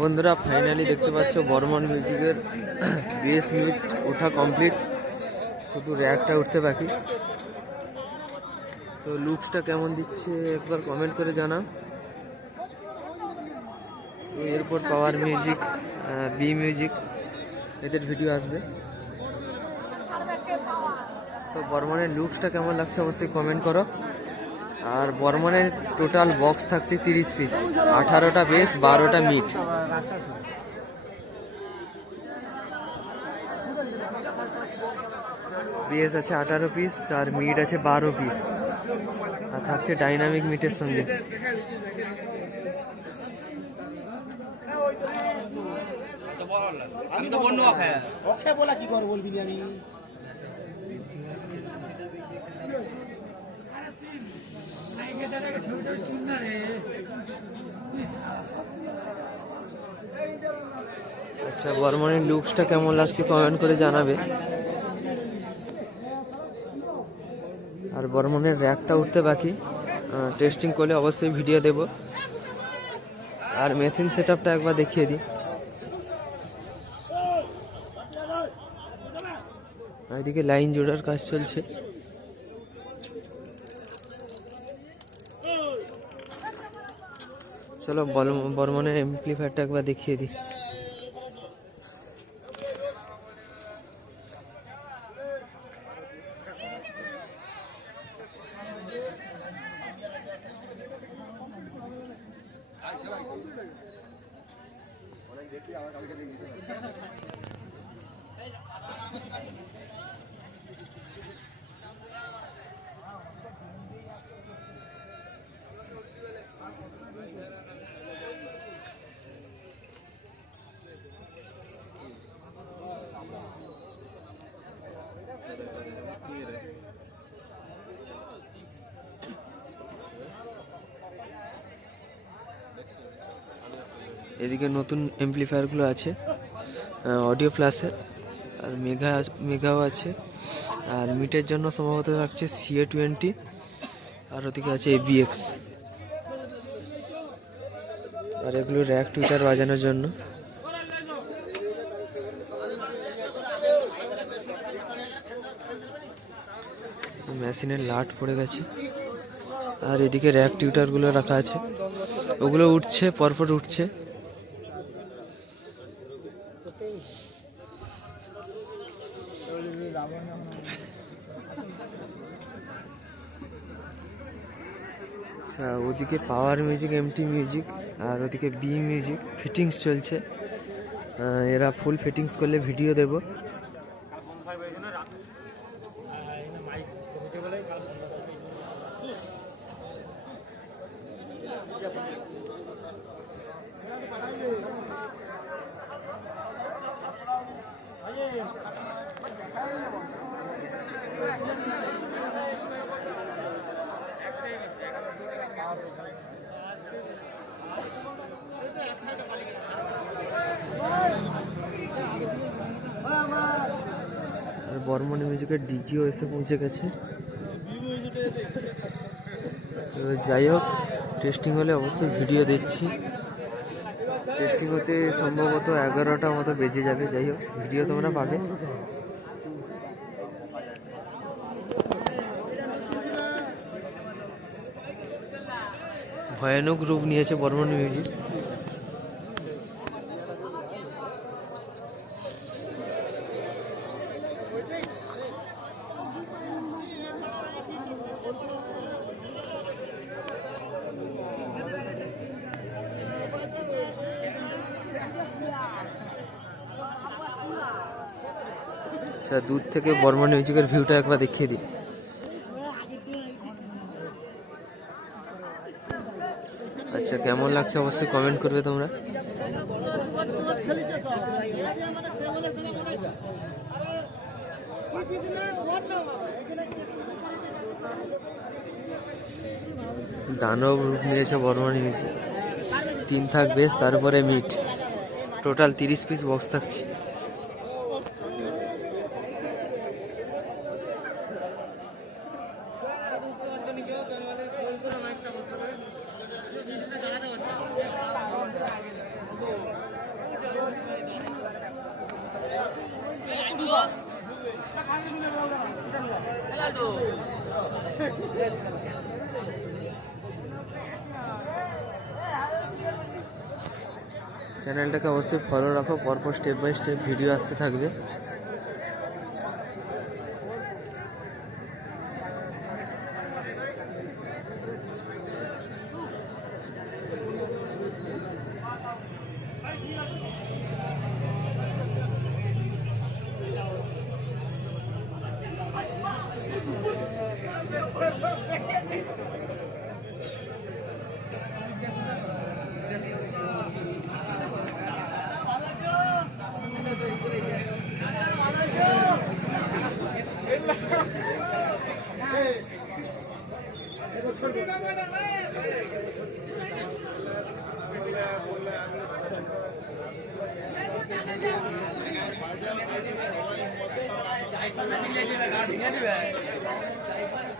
বন্ধুরা ফাইনালি দেখতে পাচ্ছ বর্মন মিউজিকের বেস মিট ওঠা কমপ্লিট, শুধু র্যাকটা উঠতে বাকি। তো লুকসটা কেমন দিচ্ছে একবার কমেন্ট করে জানাও। তো এরপর পাওয়ার মিউজিক, বি মিউজিক, এদের ভিডিও আসবে। তো বর্মনের লুকসটা কেমন লাগছে অবশ্যই কমেন্ট করো। আর বর্মনের টোটাল বক্স থাকছে 30 পিস, 18টা বেস, 12টা মিট। বেস আছে 18 পিস আর মিট আছে 12 পিস, আর থাকছে ডাইনামিক মিটের সঙ্গে। আমি তো বন্য ওকে বলা কি করে বলবি আমি। আচ্ছা, বর্মনের লুকসটা কেমন লাগছে কমেন্ট করে জানাবে। আর বর্মনের র্যাকটা উঠতে বাকি, টেস্টিং করলে অবশ্যই ভিডিও দেব। আর মেশিন সেটআপটা একবার দেখিয়ে দিই। এদিকে লাইন জোড়ার কাজ চলছে। চলো বর্মনের এমপ্লিফায়ারটা একবার দেখিয়ে দিই। এদিকে নতুন এমপ্লিফায়ারগুলো আছে, অডিও প্লাসের, আর মেগাও আছে। আর মিটের জন্য সম্ভবত থাকছে CA20, আর ওদিকে আছে ABX। আর এগুলো র্যাক টুইটার বাজানোর জন্য। মেশিনের লাট পড়ে গেছে। আর এদিকে র্যাক টিউটারগুলো রাখা আছে, ওগুলো উঠছে, পরপর উঠছে। আচ্ছা, ওদিকে পাওয়ার মিউজিক, MT মিউজিক, আর ওদিকে বি মিউজিক ফিটিংস চলছে। এরা ফুল ফিটিংস করলে ভিডিও দেব। বর্মন মিউজিকের ডিজিও এসে পৌঁছে গেছে। যাই হোক, টেস্টিং হলে অবশ্যই ভিডিও দিচ্ছি। টেস্টিং হতে সম্ভবত 11টা মতো বেজে যাবে। যাই হোক, ভিডিও তোমরা পাবে। ভয়ানক রূপ নিয়েছে বর্মন মিউজিক। আচ্ছা, দূর থেকে বর্মন মিউজিকের ভিউটা একবার দেখিয়ে দিই। আচ্ছা, কেমন লাগছে অবশ্যই কমেন্ট করবে তোমরা। দানব রূপ নিয়েছে বর্মন মিউজিক। 3 থাক বেস, তারপরে মিট, টোটাল 30 পিস বক্স থাকছে। চ্যানেলটাকে অবশ্যই ফলো রাখো, পরপর স্টেপ বাই স্টেপ ভিডিও আসতে থাকবে।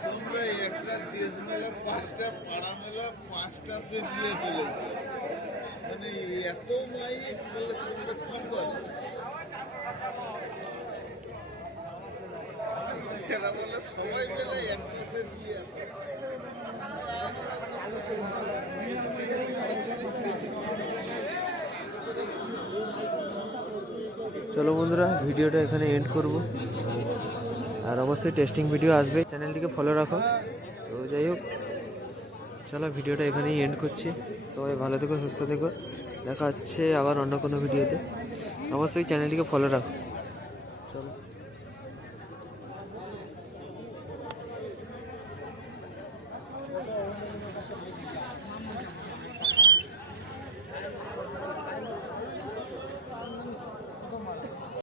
তোমরা একটা দেশ মেলা, 5টা পাড়া মেলা, 5টা সেট নিয়ে চলে যেত। মানে এত মাইক বলে তোমরা কি করো? এরা বলে সবাই মিলে একটা সেট নিয়ে আসে। চলো বন্ধুরা, ভিডিওটা এখানে এন্ড করব। আর অবশ্যই টেস্টিং ভিডিও আসবে, চ্যানেলটিকে ফলো রাখো। তো যাই হোক, চলো ভিডিওটা এখানেই এন্ড করছি। সবাই ভালো থেকো, সুস্থ থেকো, দেখা হচ্ছে আবার অন্য কোনো ভিডিওতে। অবশ্যই চ্যানেলটিকে ফলো রাখো। চলো।